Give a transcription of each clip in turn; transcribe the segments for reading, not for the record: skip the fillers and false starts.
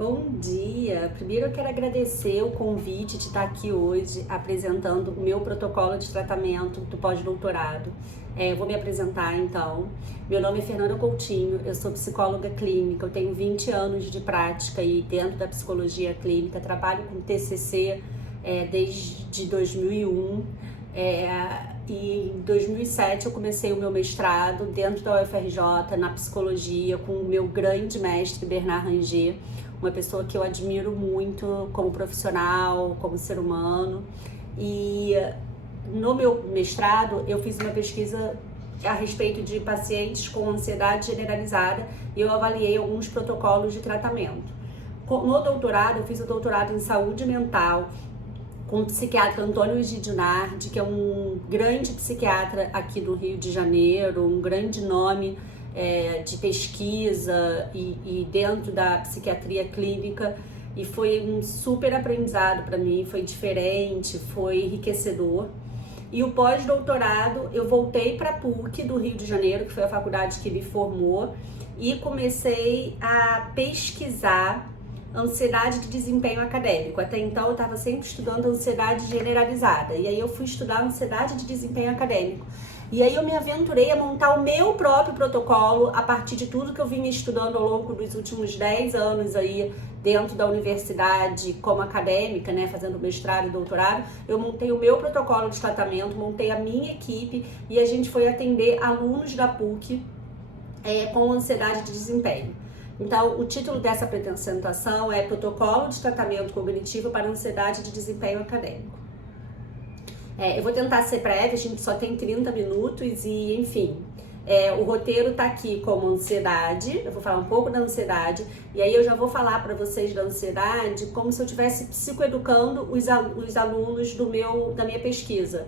Bom dia! Primeiro eu quero agradecer o convite de estar aqui hoje apresentando o meu protocolo de tratamento do pós-doutorado. Eu vou me apresentar então. Meu nome é Fernanda Coutinho, eu sou psicóloga clínica, eu tenho 20 anos de prática aí dentro da psicologia clínica, trabalho com TCC desde 2001. E em 2007 eu comecei o meu mestrado dentro da UFRJ na psicologia com o meu grande mestre Bernard Ranger, uma pessoa que eu admiro muito como profissional, como ser humano. E no meu mestrado eu fiz uma pesquisa a respeito de pacientes com ansiedade generalizada e eu avaliei alguns protocolos de tratamento. No doutorado, eu fiz o doutorado em saúde mental com o psiquiatra Antônio Egidio Nardi, que é um grande psiquiatra aqui do Rio de Janeiro, um grande nome de pesquisa e dentro da psiquiatria clínica, e foi um super aprendizado para mim, foi diferente, foi enriquecedor. E o pós-doutorado eu voltei para a PUC do Rio de Janeiro, que foi a faculdade que me formou, e comecei a pesquisar ansiedade de desempenho acadêmico. Até então eu estava sempre estudando ansiedade generalizada, e aí eu fui estudar ansiedade de desempenho acadêmico. E aí eu me aventurei a montar o meu próprio protocolo a partir de tudo que eu vinha estudando ao longo dos últimos 10 anos aí dentro da universidade como acadêmica, né, fazendo mestrado e doutorado. Eu montei o meu protocolo de tratamento, montei a minha equipe e a gente foi atender alunos da PUC com ansiedade de desempenho. Então, o título dessa apresentação é Protocolo de Tratamento Cognitivo para Ansiedade de Desempenho Acadêmico. Eu vou tentar ser breve, a gente só tem 30 minutos e, enfim, o roteiro tá aqui como ansiedade, eu vou falar um pouco da ansiedade, e aí eu já vou falar para vocês da ansiedade como se eu estivesse psicoeducando os alunos da minha pesquisa,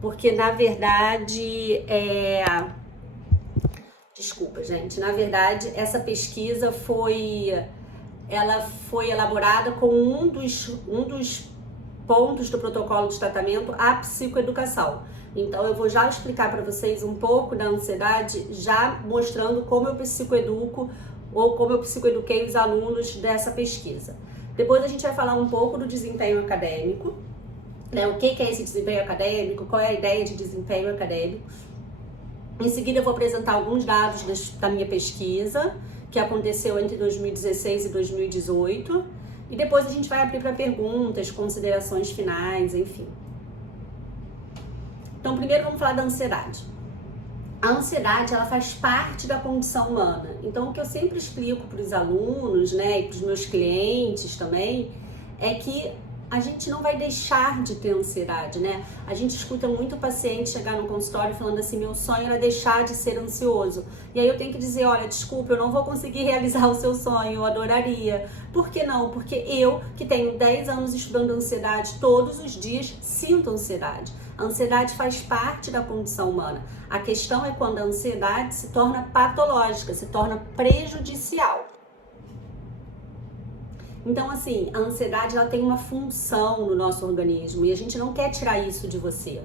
porque, na verdade, Desculpa, gente. Na verdade, essa pesquisa foi elaborada com um dos pontos do protocolo de tratamento, a psicoeducação. Então, eu vou já explicar para vocês um pouco da ansiedade, já mostrando como eu psicoeduco ou como eu psicoeduquei os alunos dessa pesquisa. Depois a gente vai falar um pouco do desempenho acadêmico, né? O que é esse desempenho acadêmico, qual é a ideia de desempenho acadêmico. Em seguida eu vou apresentar alguns dados da minha pesquisa, que aconteceu entre 2016 e 2018, e depois a gente vai abrir para perguntas, considerações finais, enfim. Então, primeiro vamos falar da ansiedade. A ansiedade, ela faz parte da condição humana. Então, o que eu sempre explico para os alunos, né, e para os meus clientes também, é que a gente não vai deixar de ter ansiedade, né? A gente escuta muito paciente chegar no consultório falando assim, meu sonho era deixar de ser ansioso. E aí eu tenho que dizer, olha, desculpa, eu não vou conseguir realizar o seu sonho, eu adoraria. Por que não? Porque eu, que tenho 10 anos estudando ansiedade, todos os dias sinto ansiedade. A ansiedade faz parte da condição humana. A questão é quando a ansiedade se torna patológica, se torna prejudicial. Então, assim, a ansiedade, ela tem uma função no nosso organismo e a gente não quer tirar isso de você,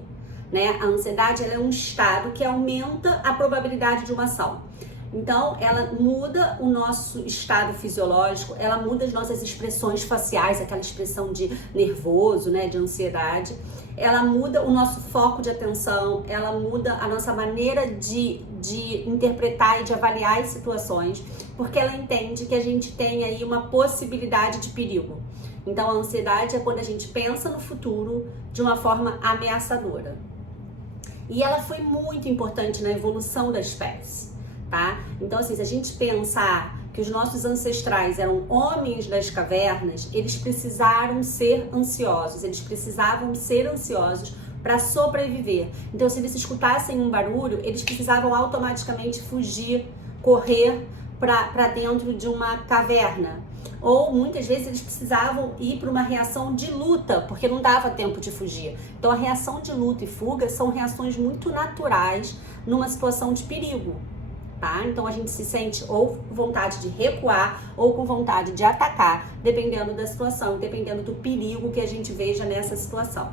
né? A ansiedade, ela é um estado que aumenta a probabilidade de uma ação. Então, ela muda o nosso estado fisiológico, ela muda as nossas expressões faciais, aquela expressão de nervoso, né, de ansiedade. Ela muda o nosso foco de atenção, ela muda a nossa maneira de interpretar e de avaliar as situações, porque ela entende que a gente tem aí uma possibilidade de perigo. Então, a ansiedade é quando a gente pensa no futuro de uma forma ameaçadora. E ela foi muito importante na evolução da espécie, tá? Então, assim, se a gente pensar que os nossos ancestrais eram homens das cavernas, eles precisaram ser ansiosos, eles precisavam ser ansiosos para sobreviver. Então, se eles escutassem um barulho, eles precisavam automaticamente fugir, correr para dentro de uma caverna. Ou muitas vezes eles precisavam ir para uma reação de luta, porque não dava tempo de fugir. Então, a reação de luta e fuga são reações muito naturais numa situação de perigo. Tá? Então a gente se sente ou com vontade de recuar ou com vontade de atacar, dependendo da situação, dependendo do perigo que a gente veja nessa situação.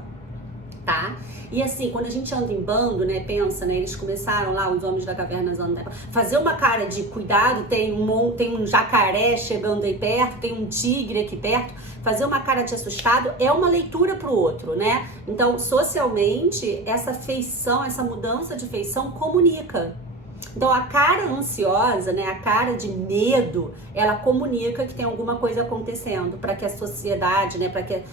tá? E assim, quando a gente anda em bando, né, pensa, né, eles começaram lá, os homens da caverna fazer uma cara de cuidado, tem um jacaré chegando aí perto, tem um tigre aqui perto, fazer uma cara de assustado é uma leitura pro outro, né? Então, socialmente, essa feição, essa mudança de feição comunica. Então a cara ansiosa, né, a cara de medo, ela comunica que tem alguma coisa acontecendo, para que a sociedade, né, para que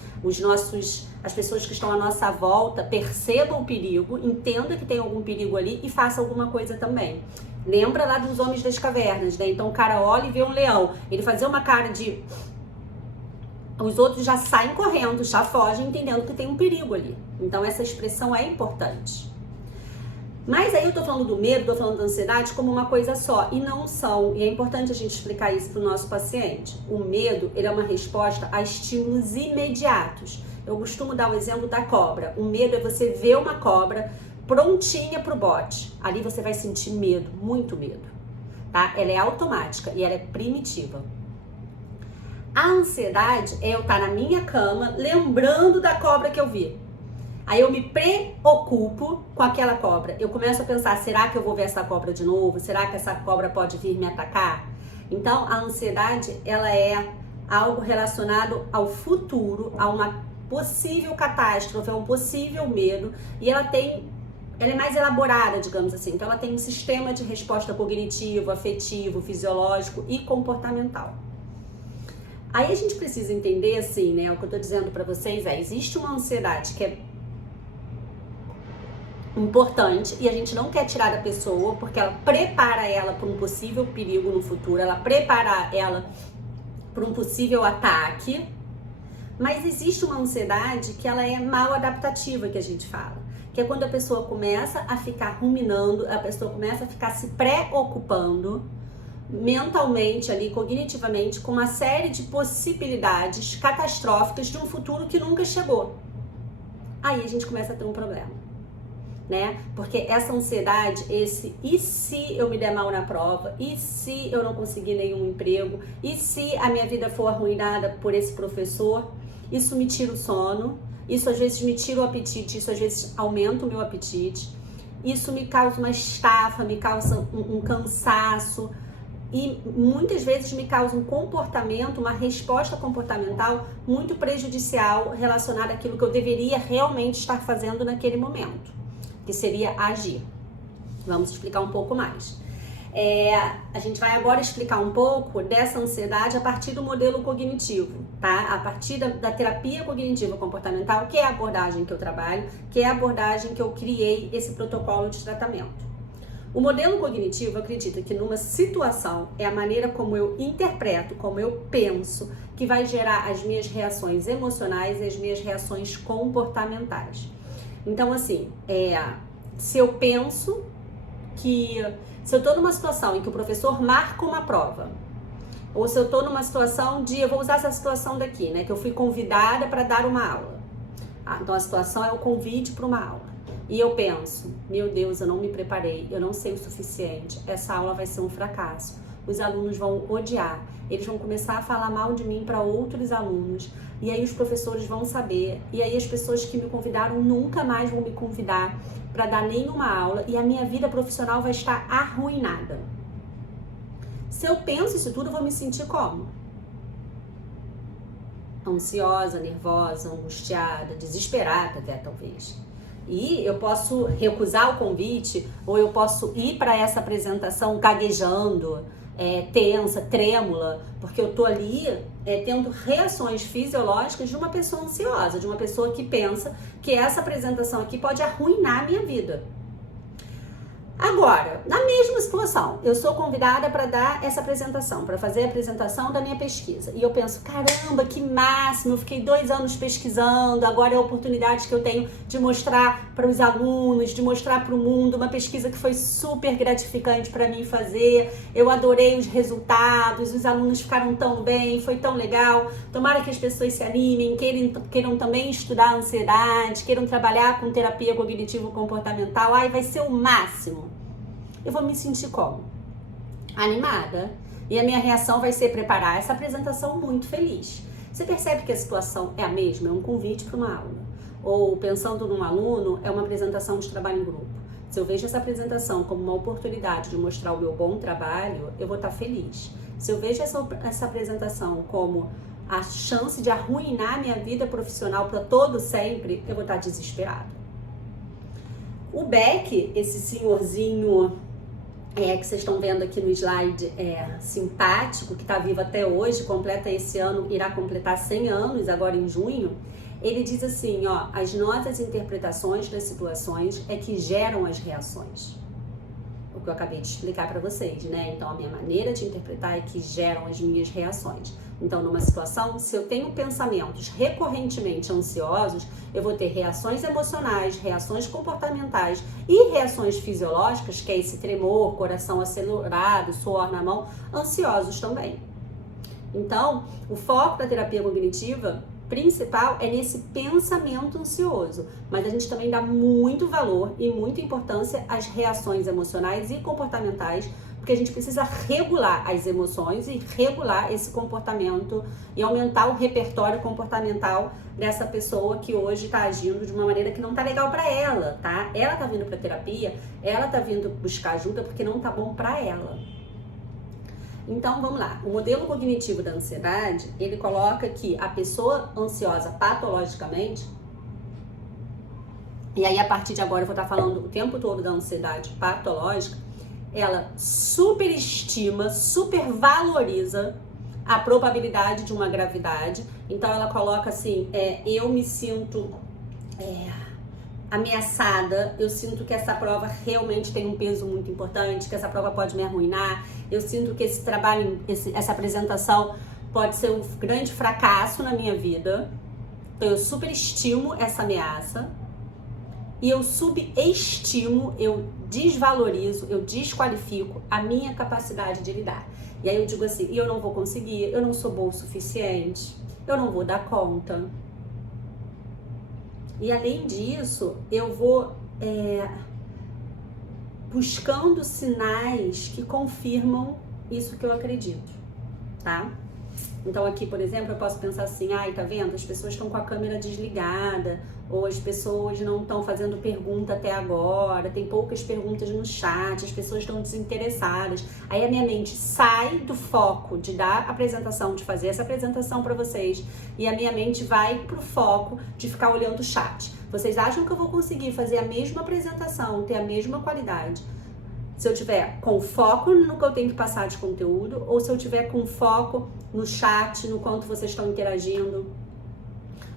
as pessoas que estão à nossa volta percebam o perigo, entendam que tem algum perigo ali e façam alguma coisa também. Lembra lá dos homens das cavernas, né? Então o cara olha e vê um leão, ele fazia uma cara de... Os outros já saem correndo, já fogem, entendendo que tem um perigo ali. Então essa expressão é importante. Mas aí eu tô falando do medo, tô falando da ansiedade como uma coisa só, e não são, e é importante a gente explicar isso pro nosso paciente. O medo, ele é uma resposta a estímulos imediatos. Eu costumo dar o exemplo da cobra. O medo é você ver uma cobra prontinha pro bote. Ali você vai sentir medo, muito medo, tá? Ela é automática e ela é primitiva. A ansiedade é eu estar na minha cama lembrando da cobra que eu vi. Aí eu me preocupo com aquela cobra. Eu começo a pensar, será que eu vou ver essa cobra de novo? Será que essa cobra pode vir me atacar? Então, a ansiedade, ela é algo relacionado ao futuro, a uma possível catástrofe, a um possível medo. E ela é mais elaborada, digamos assim. Então, ela tem um sistema de resposta cognitivo, afetivo, fisiológico e comportamental. Aí a gente precisa entender, assim, né? O que eu tô dizendo pra vocês existe uma ansiedade que é importante e a gente não quer tirar da pessoa porque ela prepara ela para um possível perigo no futuro, ela prepara ela para um possível ataque, mas existe uma ansiedade que ela é mal adaptativa, que a gente fala, que é quando a pessoa começa a ficar ruminando, a pessoa começa a ficar se preocupando mentalmente ali, cognitivamente, com uma série de possibilidades catastróficas de um futuro que nunca chegou. Aí a gente começa a ter um problema. Né? Porque essa ansiedade, esse e se eu me der mal na prova, e se eu não conseguir nenhum emprego, e se a minha vida for arruinada por esse professor, isso me tira o sono, isso às vezes me tira o apetite, isso às vezes aumenta o meu apetite, isso me causa uma estafa, me causa um cansaço e muitas vezes me causa um comportamento, uma resposta comportamental muito prejudicial relacionada àquilo que eu deveria realmente estar fazendo naquele momento, que seria agir. Vamos explicar um pouco mais. A gente vai agora explicar um pouco dessa ansiedade a partir do modelo cognitivo, tá? A partir da terapia cognitiva comportamental, que é a abordagem que eu trabalho, que é a abordagem que eu criei esse protocolo de tratamento. O modelo cognitivo acredita que numa situação é a maneira como eu interpreto, como eu penso, que vai gerar as minhas reações emocionais e as minhas reações comportamentais. Então, assim, se eu penso que... Se eu estou numa situação em que o professor marca uma prova, ou se eu estou numa situação de... Eu vou usar essa situação daqui, né? Que eu fui convidada para dar uma aula. Então, a situação é o convite para uma aula. E eu penso, meu Deus, eu não me preparei, eu não sei o suficiente, essa aula vai ser um fracasso. Os alunos vão odiar, eles vão começar a falar mal de mim para outros alunos, e aí os professores vão saber, e aí as pessoas que me convidaram nunca mais vão me convidar para dar nenhuma aula, e a minha vida profissional vai estar arruinada. Se eu penso isso tudo, eu vou me sentir como? Ansiosa, nervosa, angustiada, desesperada até talvez. E eu posso recusar o convite, ou eu posso ir para essa apresentação gaguejando, tensa, trêmula, porque eu tô ali tendo reações fisiológicas de uma pessoa ansiosa, de uma pessoa que pensa que essa apresentação aqui pode arruinar a minha vida. Agora, na mesma situação, eu sou convidada para dar essa apresentação, para fazer a apresentação da minha pesquisa. E eu penso, caramba, que máximo, eu fiquei 2 anos pesquisando, agora é a oportunidade que eu tenho de mostrar para os alunos, de mostrar para o mundo, uma pesquisa que foi super gratificante para mim fazer. Eu adorei os resultados, os alunos ficaram tão bem, foi tão legal. Tomara que as pessoas se animem, queiram também estudar a ansiedade, queiram trabalhar com terapia cognitivo-comportamental. Ai, vai ser o máximo. Eu vou me sentir como? Animada. E a minha reação vai ser preparar essa apresentação muito feliz. Você percebe que a situação é a mesma? É um convite para uma aula. ou pensando num aluno, é uma apresentação de trabalho em grupo. Se eu vejo essa apresentação como uma oportunidade de mostrar o meu bom trabalho, eu vou estar feliz. Se eu vejo essa apresentação como a chance de arruinar minha vida profissional para todo sempre, eu vou estar desesperada. O Beck, esse senhorzinho que vocês estão vendo aqui no slide, simpático, que está vivo até hoje, completa esse ano, irá completar 100 anos agora em junho. Ele diz assim, ó, as nossas interpretações das situações é que geram as reações. O que eu acabei de explicar para vocês, né? Então, a minha maneira de interpretar é que geram as minhas reações. Então, numa situação, se eu tenho pensamentos recorrentemente ansiosos, eu vou ter reações emocionais, reações comportamentais e reações fisiológicas, que é esse tremor, coração acelerado, suor na mão, ansiosos também. Então, o foco da terapia cognitiva principal é nesse pensamento ansioso, mas a gente também dá muito valor e muita importância às reações emocionais e comportamentais, porque a gente precisa regular as emoções e regular esse comportamento e aumentar o repertório comportamental dessa pessoa que hoje está agindo de uma maneira que não tá legal para ela, tá? Ela tá vindo para terapia, ela tá vindo buscar ajuda porque não tá bom para ela. Então, vamos lá. O modelo cognitivo da ansiedade, ele coloca que a pessoa ansiosa patologicamente, e aí a partir de agora eu vou estar falando o tempo todo da ansiedade patológica, ela superestima, supervaloriza a probabilidade de uma gravidade. Então, ela coloca assim, eu me sinto ameaçada, eu sinto que essa prova realmente tem um peso muito importante, que essa prova pode me arruinar, eu sinto que esse trabalho, essa apresentação pode ser um grande fracasso na minha vida. Então eu superestimo essa ameaça e eu subestimo, eu desvalorizo, eu desqualifico a minha capacidade de lidar. E aí eu digo assim, eu não vou conseguir, eu não sou boa o suficiente, eu não vou dar conta. E além disso, eu vou buscando sinais que confirmam isso que eu acredito, tá? Então aqui, por exemplo, eu posso pensar assim, ai, tá vendo? As pessoas estão com a câmera desligada, ou as pessoas não estão fazendo pergunta até agora, tem poucas perguntas no chat, as pessoas estão desinteressadas. Aí a minha mente sai do foco de dar apresentação, de fazer essa apresentação para vocês, e a minha mente vai pro foco de ficar olhando o chat. Vocês acham que eu vou conseguir fazer a mesma apresentação, ter a mesma qualidade, se eu tiver com foco no que eu tenho que passar de conteúdo, ou se eu tiver com foco no chat, no quanto vocês estão interagindo,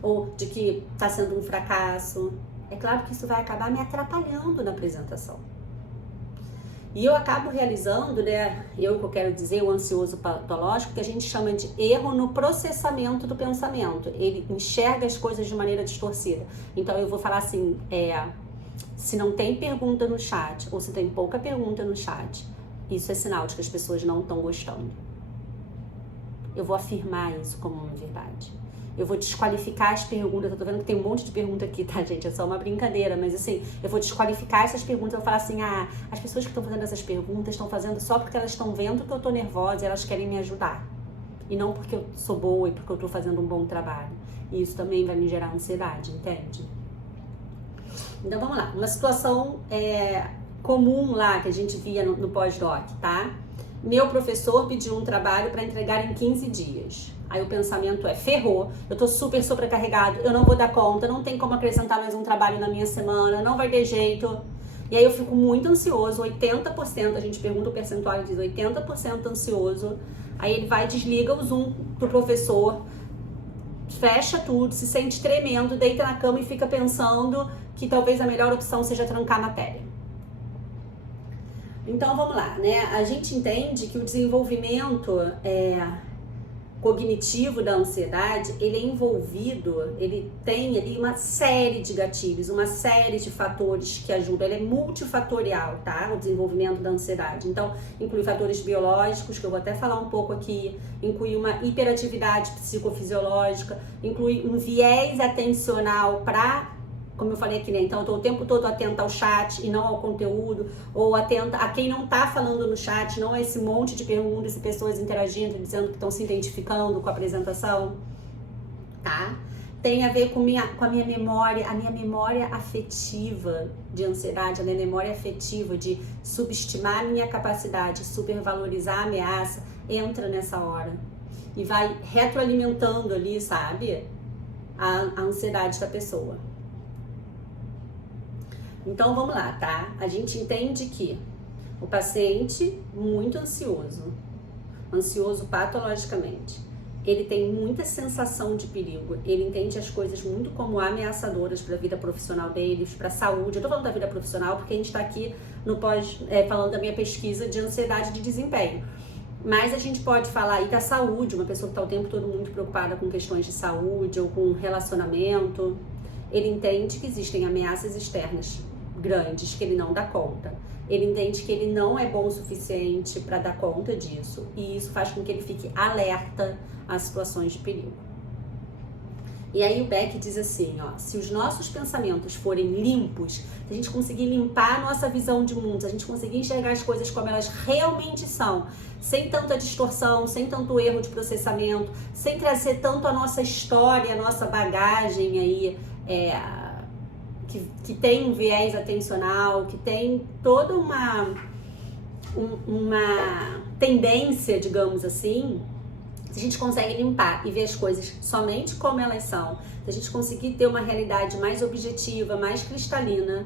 ou de que está sendo um fracasso? É claro que isso vai acabar me atrapalhando na apresentação. E eu acabo realizando, né, que eu quero dizer, o ansioso patológico, que a gente chama de erro no processamento do pensamento. Ele enxerga as coisas de maneira distorcida. Então eu vou falar assim, se não tem pergunta no chat, ou se tem pouca pergunta no chat, isso é sinal de que as pessoas não estão gostando. Eu vou afirmar isso como uma verdade. Eu vou desqualificar as perguntas. Eu tô vendo que tem um monte de pergunta aqui, tá, gente? É só uma brincadeira, mas assim, eu vou desqualificar essas perguntas. Eu vou falar assim, as pessoas que estão fazendo essas perguntas estão fazendo só porque elas estão vendo que eu tô nervosa e elas querem me ajudar. E não porque eu sou boa e porque eu tô fazendo um bom trabalho. E isso também vai me gerar ansiedade, entende? Então vamos lá, uma situação comum lá que a gente via no pós-doc, tá? Meu professor pediu um trabalho para entregar em 15 dias. Aí o pensamento ferrou, eu tô super sobrecarregado, eu não vou dar conta, não tem como acrescentar mais um trabalho na minha semana, não vai ter jeito. E aí eu fico muito ansioso, 80%, a gente pergunta o percentual e diz 80% ansioso. Aí ele vai, desliga o Zoom do professor, fecha tudo, se sente tremendo, deita na cama e fica pensando que talvez a melhor opção seja trancar a matéria. Então vamos lá, né? A gente entende que o desenvolvimento cognitivo da ansiedade, ele é envolvido, ele tem ali uma série de gatilhos, uma série de fatores que ajudam, ele é multifatorial, tá? O desenvolvimento da ansiedade. Então, inclui fatores biológicos, que eu vou até falar um pouco aqui, inclui uma hiperatividade psicofisiológica, inclui um viés atencional para, como eu falei aqui, né? Então eu tô o tempo todo atenta ao chat e não ao conteúdo, ou atenta a quem não tá falando no chat, não a esse monte de perguntas e pessoas interagindo, dizendo que estão se identificando com a apresentação, tá? tem a ver com a minha memória afetiva de ansiedade, a minha memória afetiva de subestimar a minha capacidade, supervalorizar a ameaça, entra nessa hora e vai retroalimentando ali, sabe, a ansiedade da pessoa. Então vamos lá, tá? A gente entende que o paciente muito ansioso patologicamente, ele tem muita sensação de perigo, ele entende as coisas muito como ameaçadoras para a vida profissional deles, para a saúde. Eu tô falando da vida profissional porque a gente está aqui no falando da minha pesquisa de ansiedade de desempenho. Mas a gente pode falar aí da saúde, uma pessoa que está o tempo todo muito preocupada com questões de saúde ou com relacionamento. Ele entende que existem ameaças externas grandes que ele não dá conta. Ele entende que ele não é bom o suficiente para dar conta disso. E isso faz com que ele fique alerta às situações de perigo. E aí o Beck diz assim, ó, se os nossos pensamentos forem limpos, se a gente conseguir limpar a nossa visão de mundo, se a gente conseguir enxergar as coisas como elas realmente são, sem tanta distorção, sem tanto erro de processamento, sem trazer tanto a nossa história, a nossa bagagem aí, que tem um viés atencional, que tem toda uma tendência, digamos assim, se a gente consegue limpar e ver as coisas somente como elas são, se a gente conseguir ter uma realidade mais objetiva, mais cristalina,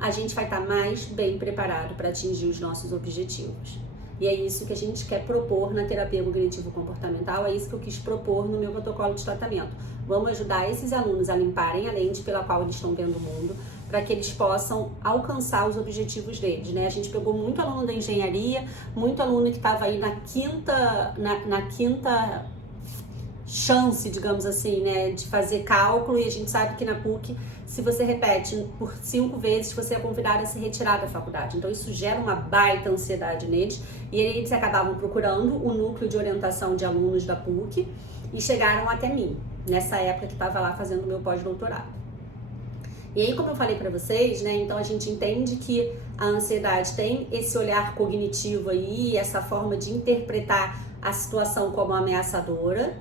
a gente vai estar mais bem preparado para atingir os nossos objetivos. E é isso que a gente quer propor na terapia cognitivo-comportamental, é isso que eu quis propor no meu protocolo de tratamento. Vamos ajudar esses alunos a limparem a lente pela qual eles estão vendo o mundo, para que eles possam alcançar os objetivos deles, né? A gente pegou muito aluno da engenharia, muito aluno que estava aí na quinta chance, digamos assim, né, de fazer cálculo, e a gente sabe que na PUC, se você repete por 5 vezes, você é convidado a se retirar da faculdade. Então isso gera uma baita ansiedade neles, e eles acabavam procurando o núcleo de orientação de alunos da PUC e chegaram até mim, nessa época que estava lá fazendo o meu pós-doutorado. E aí, como eu falei para vocês, né, então a gente entende que a ansiedade tem esse olhar cognitivo aí, essa forma de interpretar a situação como ameaçadora,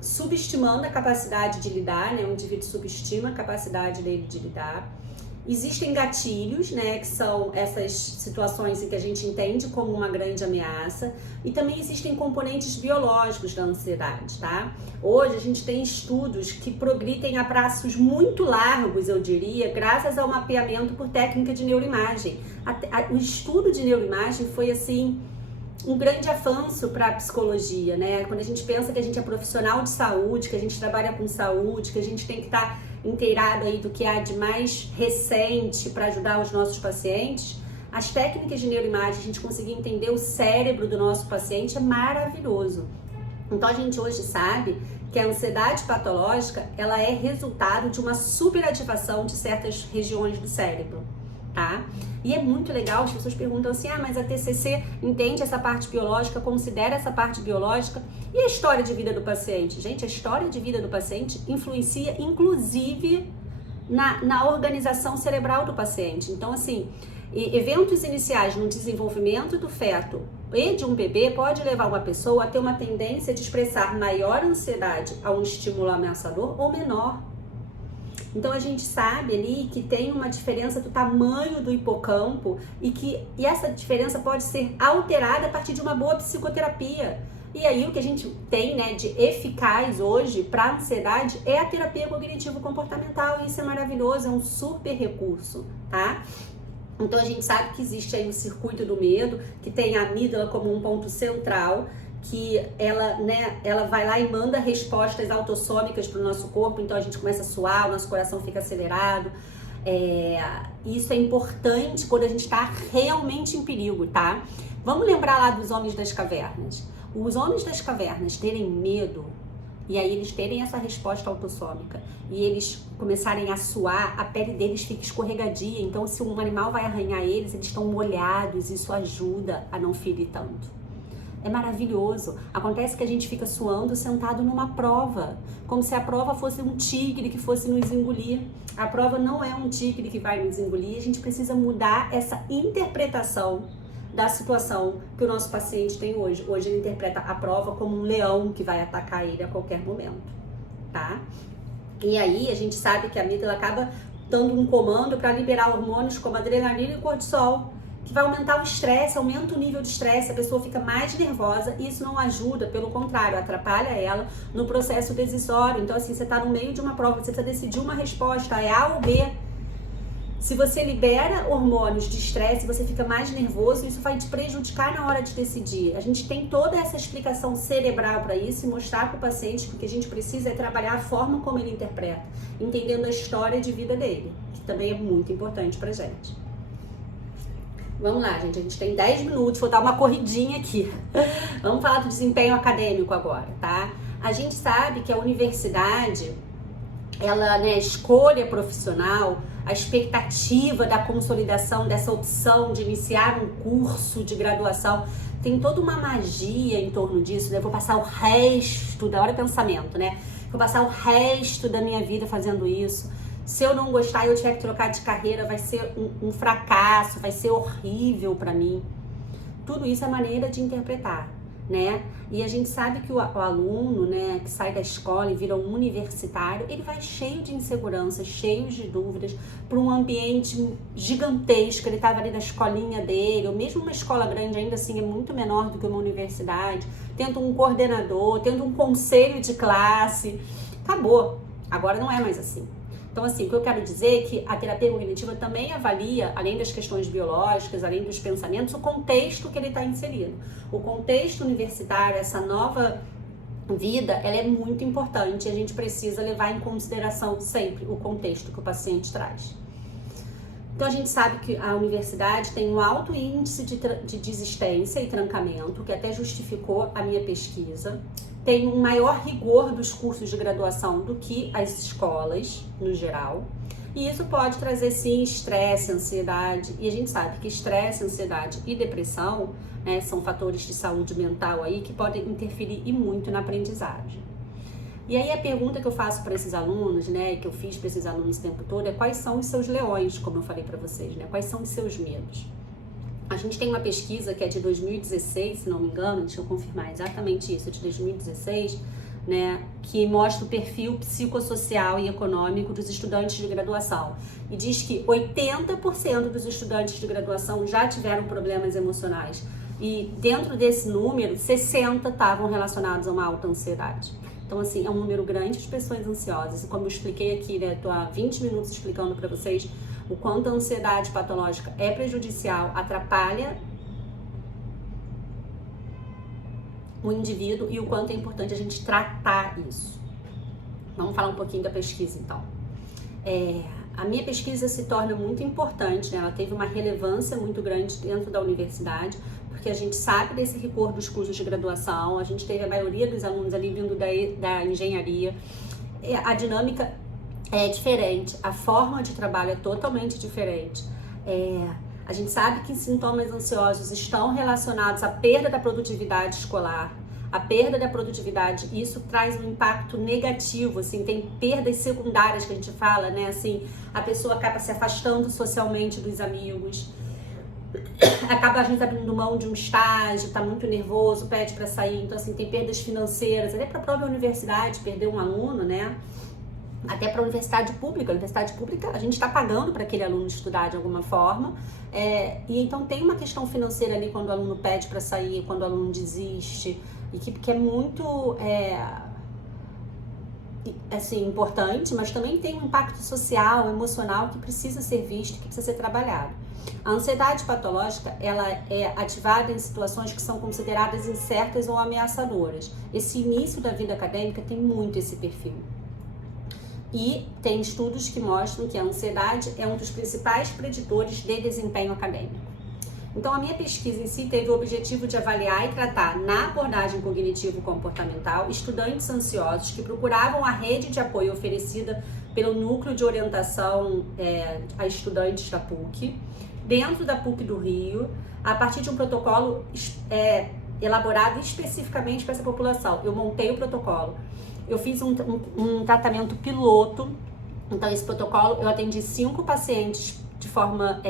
subestimando a capacidade de lidar, né, o indivíduo subestima a capacidade dele de lidar. Existem gatilhos, né, que são essas situações em que a gente entende como uma grande ameaça, e também existem componentes biológicos da ansiedade, tá? Hoje a gente tem estudos que progridem a prazos muito largos, eu diria, graças ao mapeamento por técnica de neuroimagem. O estudo de neuroimagem foi, assim, um grande avanço para a psicologia, né? Quando a gente pensa que a gente é profissional de saúde, que a gente trabalha com saúde, que a gente tem que estar inteirado aí do que há de mais recente para ajudar os nossos pacientes, as técnicas de neuroimagem, a gente conseguir entender o cérebro do nosso paciente é maravilhoso. Então a gente hoje sabe que a ansiedade patológica, ela é resultado de uma superativação de certas regiões do cérebro, tá? E é muito legal, as pessoas perguntam assim, mas a TCC entende essa parte biológica, considera essa parte biológica, e a história de vida do paciente? Gente, a história de vida do paciente influencia, inclusive, na organização cerebral do paciente. Então, assim, eventos iniciais no desenvolvimento do feto e de um bebê pode levar uma pessoa a ter uma tendência de expressar maior ansiedade a um estímulo ameaçador ou menor. Então a gente sabe ali que tem uma diferença do tamanho do hipocampo e essa diferença pode ser alterada a partir de uma boa psicoterapia. E aí o que a gente tem, né, de eficaz hoje para ansiedade é a terapia cognitivo-comportamental, e isso é maravilhoso, é um super recurso, tá? Então a gente sabe que existe aí o circuito do medo, que tem a amígdala como um ponto central, que ela vai lá e manda respostas autossômicas para o nosso corpo, então a gente começa a suar, o nosso coração fica acelerado. Isso é importante quando a gente está realmente em perigo, tá? Vamos lembrar lá dos homens das cavernas. Os homens das cavernas terem medo, e aí eles terem essa resposta autossômica, e eles começarem a suar, a pele deles fica escorregadia, então se um animal vai arranhar eles estão molhados, isso ajuda a não ferir tanto. É maravilhoso. Acontece que a gente fica suando sentado numa prova, como se a prova fosse um tigre que fosse nos engolir. A prova não é um tigre que vai nos engolir, a gente precisa mudar essa interpretação da situação que o nosso paciente tem hoje. Hoje ele interpreta a prova como um leão que vai atacar ele a qualquer momento, tá? E aí a gente sabe que a amígdala acaba dando um comando para liberar hormônios como adrenalina e cortisol, que vai aumentar o estresse, aumenta o nível de estresse, a pessoa fica mais nervosa e isso não ajuda, pelo contrário, atrapalha ela no processo decisório. Então assim, você está no meio de uma prova, você precisa decidir uma resposta, é A ou B. Se você libera hormônios de estresse, você fica mais nervoso, isso vai te prejudicar na hora de decidir. A gente tem toda essa explicação cerebral para isso e mostrar para o paciente que o que a gente precisa é trabalhar a forma como ele interpreta, entendendo a história de vida dele, que também é muito importante pra gente. Vamos lá, gente, a gente tem 10 minutos, vou dar uma corridinha aqui. Vamos falar do desempenho acadêmico agora, tá? A gente sabe que a universidade, ela, né, escolha profissional, a expectativa da consolidação dessa opção de iniciar um curso de graduação, tem toda uma magia em torno disso, né? Vou passar o resto, da hora pensamento, né? Vou passar o resto da minha vida fazendo isso. Se eu não gostar e eu tiver que trocar de carreira, vai ser um fracasso, vai ser horrível para mim. Tudo isso é maneira de interpretar, né? E a gente sabe que o aluno, né, que sai da escola e vira um universitário, ele vai cheio de inseguranças, cheio de dúvidas, para um ambiente gigantesco. Ele estava ali na escolinha dele, ou mesmo uma escola grande, ainda assim é muito menor do que uma universidade, tendo um coordenador, tendo um conselho de classe. Acabou. Agora não é mais assim. Então, assim, o que eu quero dizer é que a terapia cognitiva também avalia, além das questões biológicas, além dos pensamentos, o contexto que ele está inserido. O contexto universitário, essa nova vida, ela é muito importante e a gente precisa levar em consideração sempre o contexto que o paciente traz. Então, a gente sabe que a universidade tem um alto índice de desistência e trancamento, que até justificou a minha pesquisa. Tem um maior rigor dos cursos de graduação do que as escolas, no geral. E isso pode trazer, sim, estresse, ansiedade. E a gente sabe que estresse, ansiedade e depressão, né, são fatores de saúde mental aí que podem interferir e muito na aprendizagem. E aí a pergunta que eu faço para esses alunos, né, que eu fiz para esses alunos o tempo todo, é quais são os seus leões, como eu falei para vocês, né? Quais são os seus medos? A gente tem uma pesquisa que é de 2016, se não me engano, deixa eu confirmar exatamente isso, de 2016, né, que mostra o perfil psicossocial e econômico dos estudantes de graduação. E diz que 80% dos estudantes de graduação já tiveram problemas emocionais. E dentro desse número, 60% estavam relacionados a uma alta ansiedade. Então, assim, é um número grande de pessoas ansiosas. E como eu expliquei aqui, né, tô há 20 minutos explicando para vocês o quanto a ansiedade patológica é prejudicial, atrapalha o indivíduo e o quanto é importante a gente tratar isso. Vamos falar um pouquinho da pesquisa, então. A minha pesquisa se torna muito importante, né? Ela teve uma relevância muito grande dentro da universidade, porque a gente sabe desse rigor dos cursos de graduação, a gente teve a maioria dos alunos ali vindo da engenharia, a dinâmica é diferente, a forma de trabalho é totalmente diferente. A gente sabe que sintomas ansiosos estão relacionados à perda da produtividade escolar, a perda da produtividade, isso traz um impacto negativo, assim, tem perdas secundárias que a gente fala, né, assim, a pessoa acaba se afastando socialmente dos amigos, acaba a gente abrindo mão de um estágio, tá muito nervoso, pede para sair, então assim, tem perdas financeiras, até para a própria universidade, perder um aluno, né, até para a universidade pública. A universidade pública, a gente está pagando para aquele aluno estudar de alguma forma, e então tem uma questão financeira ali quando o aluno pede para sair, quando o aluno desiste, e que é muito assim, importante, mas também tem um impacto social, emocional que precisa ser visto, que precisa ser trabalhado. A ansiedade patológica, ela é ativada em situações que são consideradas incertas ou ameaçadoras. Esse início da vida acadêmica tem muito esse perfil. E tem estudos que mostram que a ansiedade é um dos principais preditores de desempenho acadêmico. Então, a minha pesquisa em si teve o objetivo de avaliar e tratar, na abordagem cognitivo-comportamental, estudantes ansiosos que procuravam a rede de apoio oferecida pelo Núcleo de Orientação a Estudantes da PUC, dentro da PUC do Rio, a partir de um protocolo elaborado especificamente para essa população. Eu montei o protocolo. Eu fiz um tratamento piloto, então esse protocolo eu atendi 5 pacientes de forma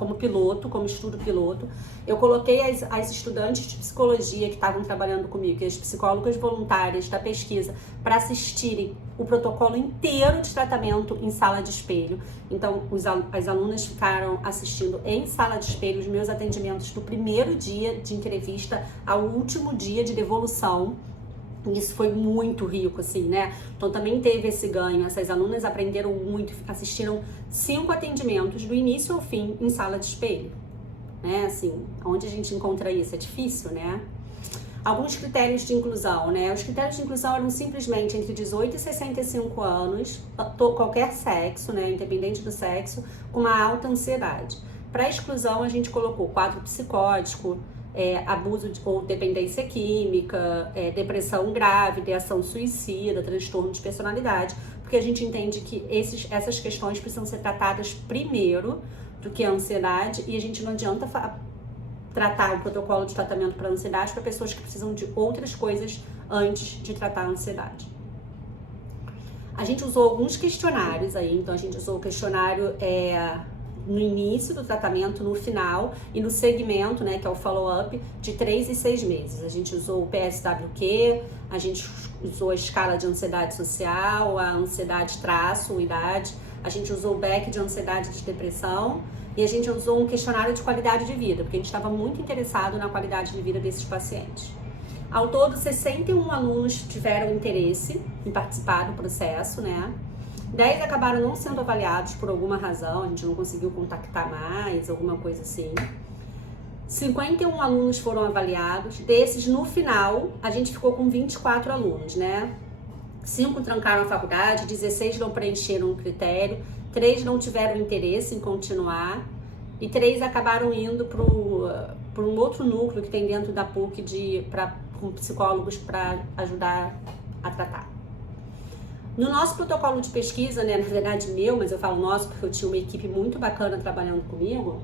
como piloto, como estudo piloto. Eu coloquei as estudantes de psicologia que estavam trabalhando comigo, e as psicólogas voluntárias da pesquisa, para assistirem o protocolo inteiro de tratamento em sala de espelho. Então, as alunas ficaram assistindo em sala de espelho os meus atendimentos do primeiro dia de entrevista ao último dia de devolução. Isso foi muito rico, assim, né? Então também teve esse ganho, essas alunas aprenderam muito, assistiram 5 atendimentos do início ao fim em sala de espelho, né? Assim, onde a gente encontra isso? É difícil, né? Alguns critérios de inclusão, né? Os critérios de inclusão eram simplesmente entre 18 e 65 anos, qualquer sexo, né? Independente do sexo, com uma alta ansiedade. Para exclusão, a gente colocou quadro psicótico, abuso ou dependência química, depressão grave, ideação suicida, transtorno de personalidade, porque a gente entende que essas questões precisam ser tratadas primeiro do que a ansiedade, e a gente não adianta tratar o protocolo de tratamento para ansiedade para pessoas que precisam de outras coisas antes de tratar a ansiedade. A gente usou alguns questionários aí, então a gente usou o questionário no início do tratamento, no final e no segmento, né, que é o follow-up, de 3 e 6 meses. A gente usou o PSWQ, a gente usou a escala de ansiedade social, a ansiedade traço, idade, a gente usou o Beck de ansiedade de depressão e a gente usou um questionário de qualidade de vida, porque a gente estava muito interessado na qualidade de vida desses pacientes. Ao todo, 61 alunos tiveram interesse em participar do processo, né? 10 acabaram não sendo avaliados por alguma razão, a gente não conseguiu contactar mais, alguma coisa assim. 51 alunos foram avaliados, desses, no final, a gente ficou com 24 alunos, né? 5 trancaram a faculdade, 16 não preencheram o critério, 3 não tiveram interesse em continuar e 3 acabaram indo para um outro núcleo que tem dentro da PUC com psicólogos para ajudar a tratar. No nosso protocolo de pesquisa, né, na verdade meu, mas eu falo nosso porque eu tinha uma equipe muito bacana trabalhando comigo,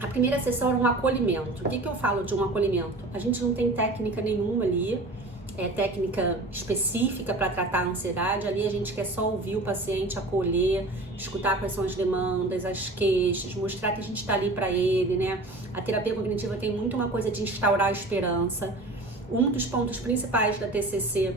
a primeira sessão era um acolhimento. O que eu falo de um acolhimento? A gente não tem técnica nenhuma ali, técnica específica para tratar a ansiedade. Ali a gente quer só ouvir o paciente, acolher, escutar quais são as demandas, as queixas, mostrar que a gente está ali para ele, né? A terapia cognitiva tem muito uma coisa de instaurar a esperança. Um dos pontos principais da TCC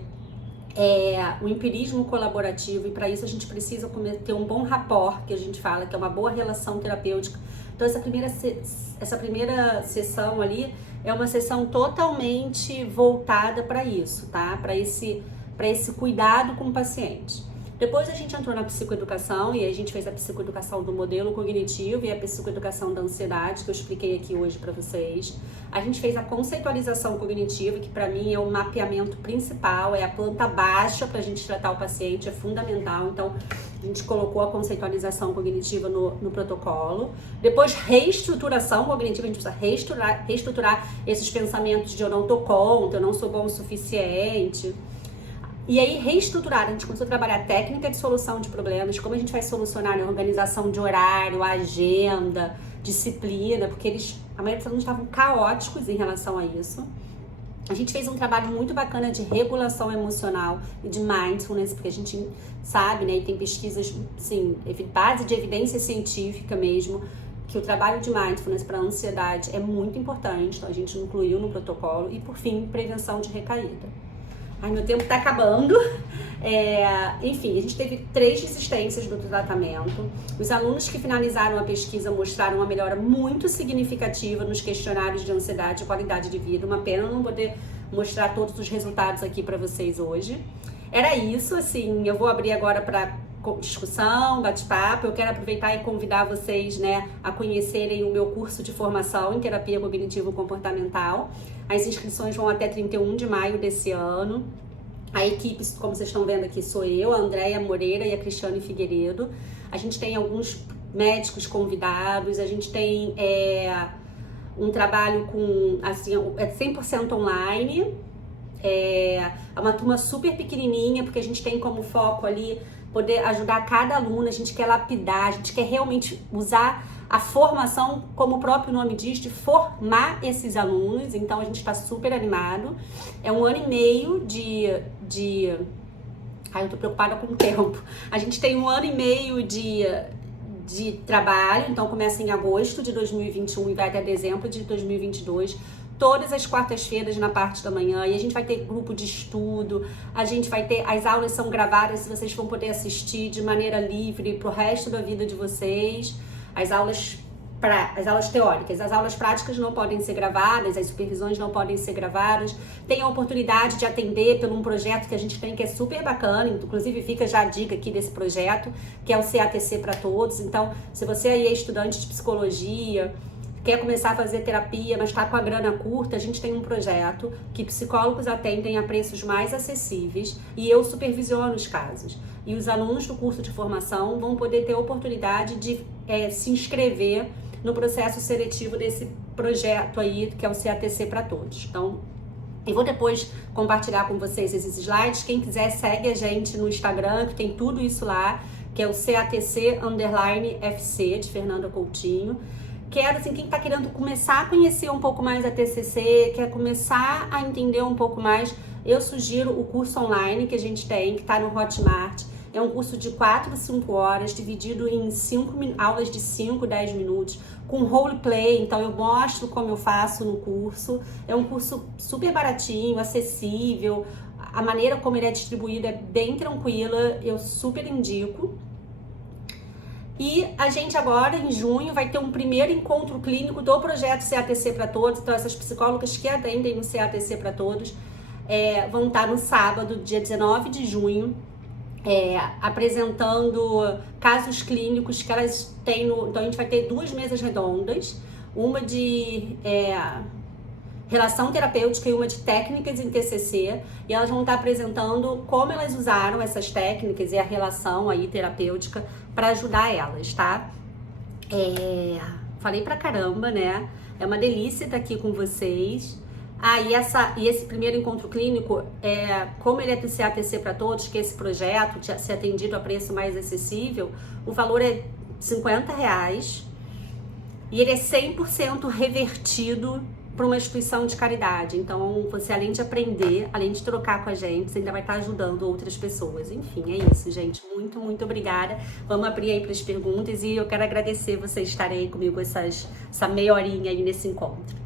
é o empirismo colaborativo, e para isso a gente precisa ter um bom rapport, que a gente fala, que é uma boa relação terapêutica. Então essa primeira sessão ali é uma sessão totalmente voltada para isso, tá? Para esse cuidado com o paciente. Depois a gente entrou na psicoeducação e a gente fez a psicoeducação do modelo cognitivo e a psicoeducação da ansiedade, que eu expliquei aqui hoje para vocês. A gente fez a conceitualização cognitiva, que para mim é o mapeamento principal, é a planta baixa para a gente tratar o paciente, é fundamental. Então a gente colocou a conceitualização cognitiva no protocolo. Depois, reestruturação cognitiva, a gente precisa reestruturar esses pensamentos de eu não dou conta, eu não sou bom o suficiente. E aí, reestruturar, a gente começou a trabalhar técnica de solução de problemas, como a gente vai solucionar a organização de horário, a agenda, disciplina, porque a maioria dos alunos estavam caóticos em relação a isso. A gente fez um trabalho muito bacana de regulação emocional e de mindfulness, porque a gente sabe, né, e tem pesquisas, assim, base de evidência científica mesmo, que o trabalho de mindfulness para ansiedade é muito importante, então a gente incluiu no protocolo. E, por fim, prevenção de recaída. Ai, meu tempo tá acabando. Enfim, a gente teve 3 desistências do tratamento. Os alunos que finalizaram a pesquisa mostraram uma melhora muito significativa nos questionários de ansiedade e qualidade de vida. Uma pena não poder mostrar todos os resultados aqui para vocês hoje. Era isso, assim, eu vou abrir agora para discussão, bate-papo. Eu quero aproveitar e convidar vocês, né, a conhecerem o meu curso de formação em terapia cognitivo-comportamental. As inscrições vão até 31 de maio desse ano. A equipe, como vocês estão vendo aqui, sou eu, a Andréia Moreira e a Cristiane Figueiredo. A gente tem alguns médicos convidados, a gente tem um trabalho com, assim, 100% online. É uma turma super pequenininha, porque a gente tem como foco ali poder ajudar cada aluno, a gente quer lapidar, a gente quer realmente usar a formação, como o próprio nome diz, de formar esses alunos. Então a gente está super animado. É 1 ano e meio eu tô preocupada com o tempo. A gente tem 1 ano e meio de trabalho, então começa em agosto de 2021 e vai até dezembro de 2022. Todas as quartas-feiras na parte da manhã, e a gente vai ter grupo de estudo, a gente vai ter, as aulas são gravadas, vocês vão poder assistir de maneira livre pro resto da vida de vocês. As aulas teóricas, as aulas práticas não podem ser gravadas, as supervisões não podem ser gravadas. Tem a oportunidade de atender por um projeto que a gente tem que é super bacana, inclusive fica já a dica aqui desse projeto, que é o CATC para Todos. Então, se você aí é estudante de psicologia, quer começar a fazer terapia, mas está com a grana curta, a gente tem um projeto que psicólogos atendem a preços mais acessíveis e eu supervisiono os casos. E os alunos do curso de formação vão poder ter a oportunidade de se inscrever no processo seletivo desse projeto aí, que é o CATC para Todos. Então, eu vou depois compartilhar com vocês esses slides. Quem quiser, segue a gente no Instagram, que tem tudo isso lá, que é o CATC_FC, de Fernanda Coutinho. Quero, assim, quem está querendo começar a conhecer um pouco mais a TCC, quer começar a entender um pouco mais, eu sugiro o curso online que a gente tem, que está no Hotmart. É um curso de 4 a 5 horas, dividido em aulas de 5, 10 minutos, com roleplay, então eu mostro como eu faço no curso. É um curso super baratinho, acessível, a maneira como ele é distribuído é bem tranquila, eu super indico. E a gente agora, em junho, vai ter um primeiro encontro clínico do projeto CATC para Todos. Então, essas psicólogas que atendem no CATC para Todos vão estar no sábado, dia 19 de junho, apresentando casos clínicos que elas têm no... Então, a gente vai ter 2 mesas redondas, uma de relação terapêutica e uma de técnicas em TCC, e elas vão estar apresentando como elas usaram essas técnicas e a relação aí terapêutica para ajudar elas, tá? Falei pra caramba, né? É uma delícia estar aqui com vocês. E esse primeiro encontro clínico, como ele é do CATC para Todos, que é esse projeto, ser atendido a preço mais acessível, o valor é R$50 e ele é 100% revertido para uma instituição de caridade. Então, você, além de aprender, além de trocar com a gente, você ainda vai estar ajudando outras pessoas. Enfim, é isso, gente. Muito, muito obrigada. Vamos abrir aí para as perguntas e eu quero agradecer vocês estarem aí comigo essa meia horinha aí nesse encontro.